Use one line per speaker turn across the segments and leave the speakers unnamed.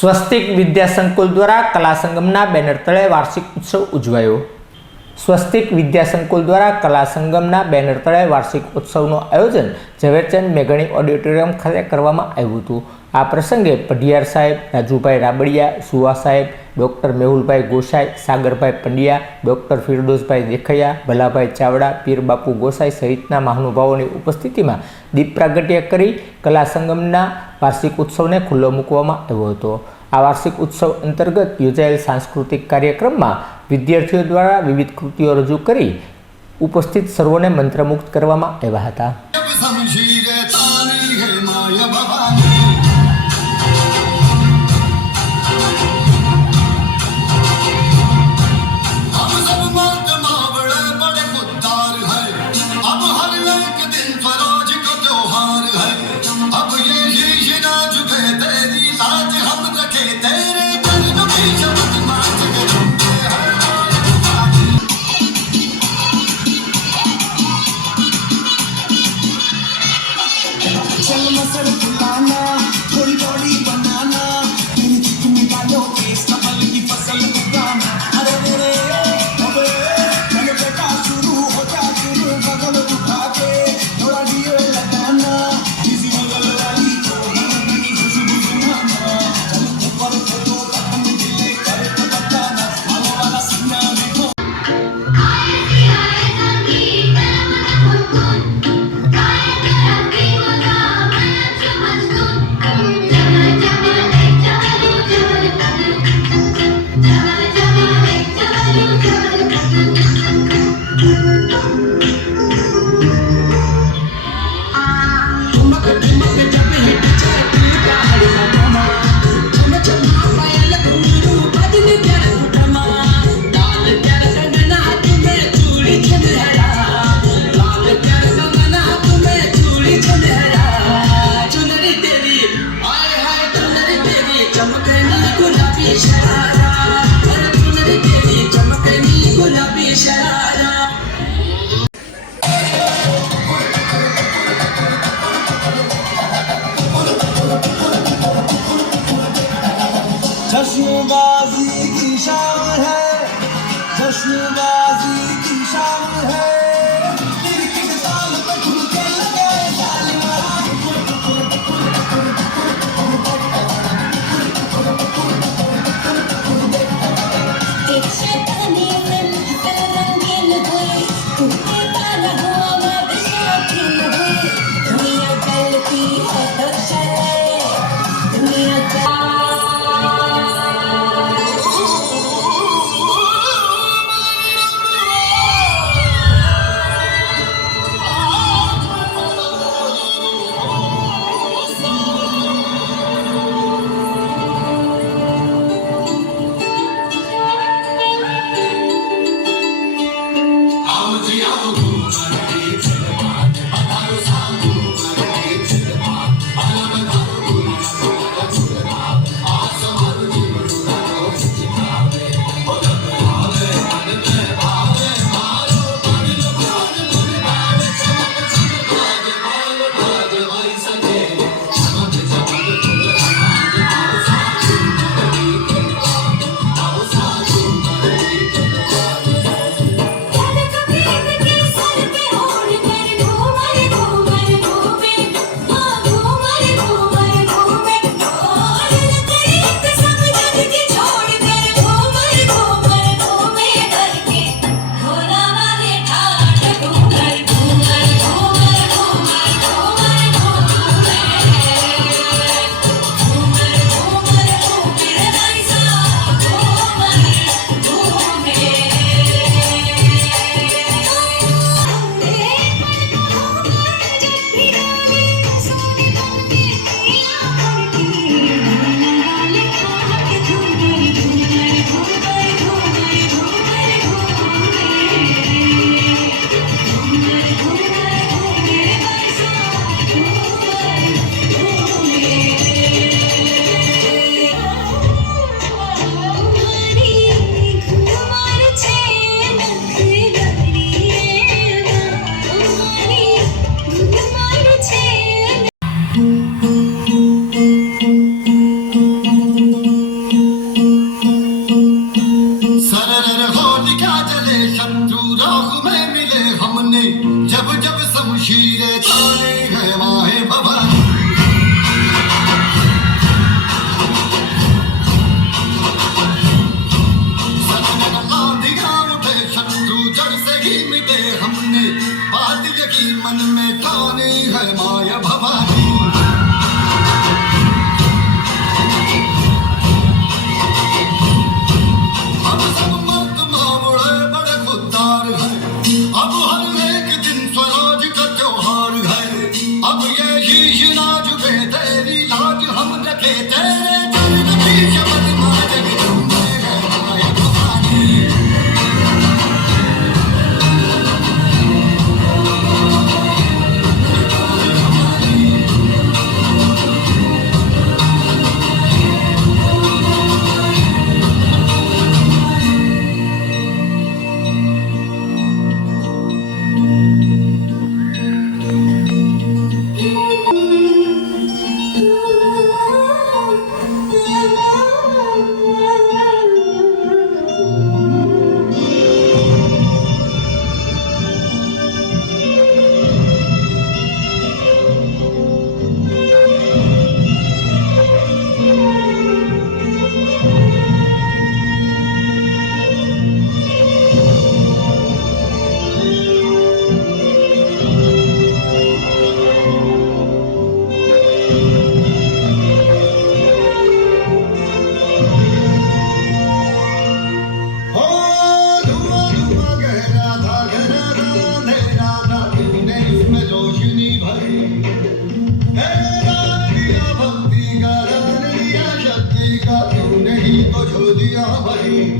સ્વસ્તિક વિદ્યા સંકુલ દ્વારા કલા સંગમના બેનર તળે વાર્ષિક ઉત્સવ ઉજવાયો. સ્વસ્તિક વિદ્યા સંકુલ દ્વારા કલા સંગમના બેનર તળે વાર્ષિક ઉત્સવનું આયોજન ઝવેરચંદ મેઘણી ઓડિટોરિયમ ખાતે કરવામાં આવ્યું હતું. આ પ્રસંગે પઢિયાર સાહેબ, રાજુભાઈ રાબડિયા, સુવા સાહેબ, ડૉક્ટર મેહુલભાઈ ગોસાઈ, સાગરભાઈ પંડ્યા, ડૉક્ટર ફિરડોઝભાઈ દેખૈયા, ભલાભાઈ ચાવડા પીરબાપુ ગોસાઈ સહિતના મહાનુભાવોની ઉપસ્થિતિમાં દીપ પ્રાગટ્ય કરી કલા સંગમના વાર્ષિક ઉત્સવને ખુલ્લો મૂકવામાં આવ્યો હતો. આ વાર્ષિક ઉત્સવ અંતર્ગત યોજાયેલ સાંસ્કૃતિક કાર્યક્રમમાં વિદ્યાર્થીઓ દ્વારા વિવિધ કૃતિઓ રજૂ કરી ઉપસ્થિત સર્વોને મંત્રમુગ્ધ કરવામાં આવ્યા હતા.
Shall I must have जब
जब
समशीर ताने हैं का तूने ही तो जो दिया भरी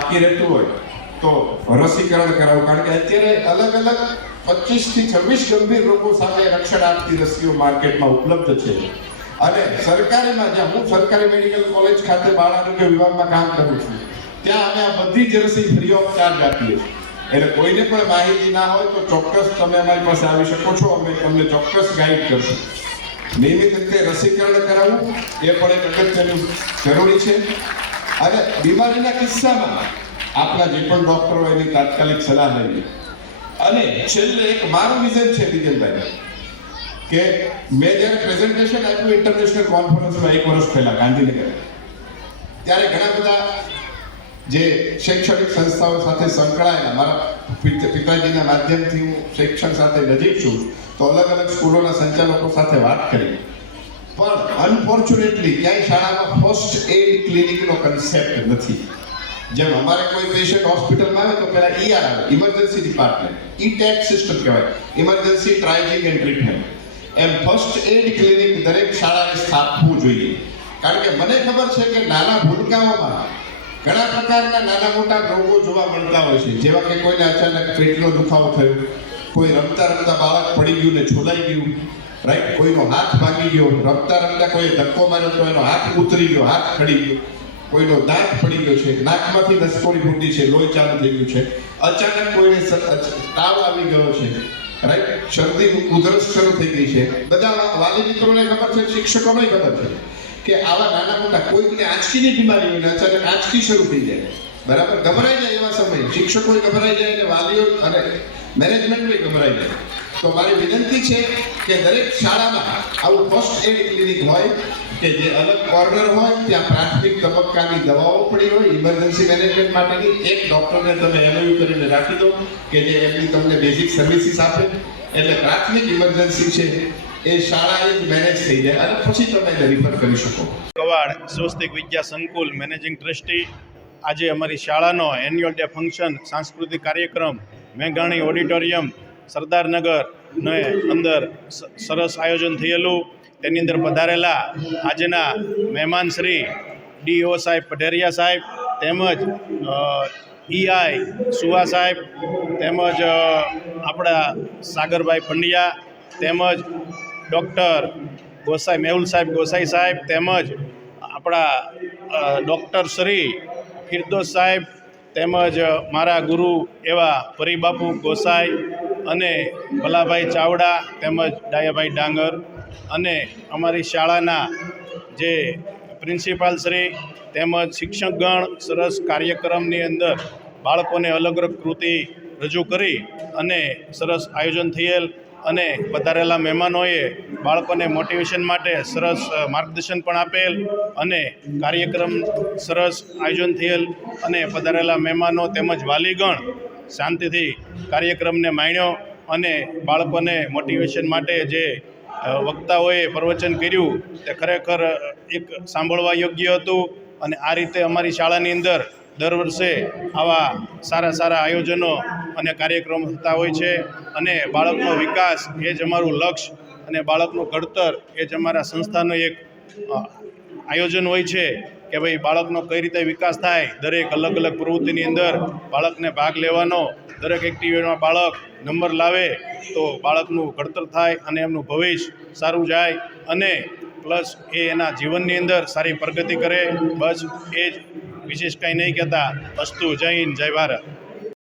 બાકી રહેતું હોય તો રસીકરણ કરાવવું કારણ કે અત્યારે અલગ અલગ પચીસથી છવ્વીસ ગંભીર રોગો સામે રક્ષણ આપતી રસીઓ માર્કેટમાં ઉપલબ્ધ છે. અને સરકારીમાં જ્યાં હું સરકારી મેડિકલ કોલેજ ખાતે બાળ આરોગ્ય વિભાગમાં કામ કરું છું, ત્યાં અમે આ બધી જ રસી ફ્રી ઓફ ચાર્જ આપીએ છીએ. એટલે કોઈને પણ માહિતી ના હોય તો ચોક્કસ તમે અમારી પાસે આવી શકો છો, અમે તમને ચોક્કસ ગાઈડ કરશું. નિયમિત રીતે રસીકરણ કરાવવું એ પણ એક અગત્યનું જરૂરી છે. અને બીમારીના કિસ્સામાં આપણા જે પણ ડોક્ટરો એની તાત્કાલિક સલાહ લેવી અને છેલ્લે એક મારું વિઝન છે વિજયભાઈ કે મેં જ્યારે પ્રેઝન્ટેશન આપ્યું ઇન્ટરનેશનલ કોન્ફરન્સમાં એક વર્ષ પહેલા ગાંધીનગર, ત્યારે ઘણા બધા જે શૈક્ષણિક સંસ્થાઓ સાથે સંકળાયેલા, મારા પિત- પિતાજીના માધ્યમથી હું શિક્ષણ સાથે નજીક છું, તો અલગ અલગ સ્કૂલોના સંચાલકો સાથે વાત કરી. પણ અનફોર્ચ્યુનેટલી ક્યાંય શાળામાં ફર્સ્ટ એડ ક્લિનિકનો કન્સેપ્ટ નથી. જેમ અમારે કોઈ પેશન્ટ હોસ્પિટલમાં આવે તો પહેલા ઈઆર આવે emergency department E tech system કહેવાય ઇમરજન્સી ટ્રાઇજિંગ એન્ડ ટ્રીટમેન્ટ એમ ફર્સ્ટ એડ ક્લિનિક દરેક શાળાએ સ્થાપવું જોઈએ. કારણ કે મને ખબર છે કે નાના ભૂલકાઓમાં ઘણા પ્રકારના નાના મોટા રોગો જોવા મળતા હોય છે. જેવા કે કોઈને અચાનક પેટનો દુખાવો થયો, કોઈ રમતા રમતા બાળક પડી ગયું ને છોલાઈ ગયું રાઈટ કોઈનો હાથ ભાગી ગયો, રમતા રમતા કોઈ ધક્કો માર્યો તો એનો હાથ ઉતરી ગયો, હાથ ખડી ગયો. કોઈનો દાંત પડી ગયો છે, નાકમાંથી નસકોડી ફૂટી છે, લોહી ચાલુ થઈ ગયું છે. અચાનક કોઈને તાવ આવી ગયો છે. રાઈટ શરદી ઉધરસ શરૂ થઈ ગઈ છે. બધા વાલી મિત્રોને ખબર છે, શિક્ષકોને ખબર છે, કે આવા નાના મોટા કોઈકને આંચકીની બીમારી હોય અચાનક આંચકી શરૂ થઈ જાય. બરાબર? ગભરાઈ જાય એવા સમયે. શિક્ષકો ગભરાઈ જાય અને વાલીઓ અને મેનેજમેન્ટ ગભરાઈ જાય. તો મારી વિનંતી છે કે દરેક શાળામાં આવું ફર્સ્ટ એડ ક્લિનિક હોય કે જે અલગ કોર્નર હોય, ત્યાં પ્રાથમિક તબક્કાની દવાઓ પડી હોય ઇમરજન્સી મેનેજમેન્ટ માટેની, એક ડૉક્ટરને તમે એમઓયુ કરીને રાખી દો કે જે એમની તમને બેઝિક સર્વિસીસ આપે. એટલે પ્રાથમિક ઇમરજન્સી છે, એ શાળાએ જ મેનેજ થઈ જાય અને પછી તમે એને રિફર કરી શકો.
કવાડ, સ્વસ્તિક વિદ્યા સંકુલ મેનેજિંગ ટ્રસ્ટી આજે અમારી શાળાનો એન્યુઅલ ડે ફંક્શન સાંસ્કૃતિક કાર્યક્રમ, મેઘાણી ઓડિટોરિયમ સરદારનગર ને અંદર સરસ આયોજન થયેલું. તેની અંદર પધારેલા આજના મહેમાન શ્રી ડીઓ સાહેબ પઢેરિયા સાહેબ, તેમજ ઈઆઈ સુવા સાહેબ, તેમજ આપણા સાગરભાઈ પંડ્યા, તેમજ ડૉક્ટર ગોસાઈ, મેહુલ સાહેબ ગોસાઈ સાહેબ, તેમજ આપણા ડૉક્ટર શ્રી ફિરદોસ સાહેબ, તેમજ મારા ગુરુ એવા પરીબાપુ ગોસાઈ અને ભલાભાઈ ચાવડા તેમજ ડાયાભાઈ ડાંગર અને અમારી શાળાના જે પ્રિન્સિપાલ શ્રી તેમજ શિક્ષકગણ સરસ કાર્યક્રમની અંદર બાળકોને અલગ અલગ કૃતિ રજૂ કરી અને સરસ આયોજન થયેલ અને પધારેલા મહેમાનોએ બાળકોને મોટિવેશન માટે સરસ માર્ગદર્શન પણ આપેલ અને કાર્યક્રમ સરસ આયોજન થયેલ અને પધારેલા મહેમાનો તેમજ વાલીગણ શાંતિથી કાર્યક્રમને માણ્યો અને બાળકોને મોટિવેશન માટે જે વક્તાઓએ પ્રવચન કર્યું તે ખરેખર એક સાંભળવા યોગ્ય હતું અને આ રીતે અમારી શાળાની અંદર દર વર્ષે આવા સારા સારા આયોજનો અને કાર્યક્રમો થતા હોય છે અને બાળકનો વિકાસ એ જ અમારું લક્ષ્ય અને બાળકનું ઘડતર એ જ અમારા સંસ્થાનું એક આયોજન હોય છે કે ભાઈ બાળકનો કઈ રીતે વિકાસ થાય, દરેક અલગ અલગ પ્રવૃત્તિની અંદર બાળકને ભાગ લેવાનો, દરેક એક્ટિવિટીમાં બાળક નંબર લાવે તો બાળકનું ઘડતર થાય અને એમનું ભવિષ્ય સારું જાય અને પ્લસ એ એના જીવનની અંદર સારી પ્રગતિ કરે, બસ એ જ વિશેષ કંઈ નહીં કહેતા. અસ્તુ જય હિન્દ જય ભારત.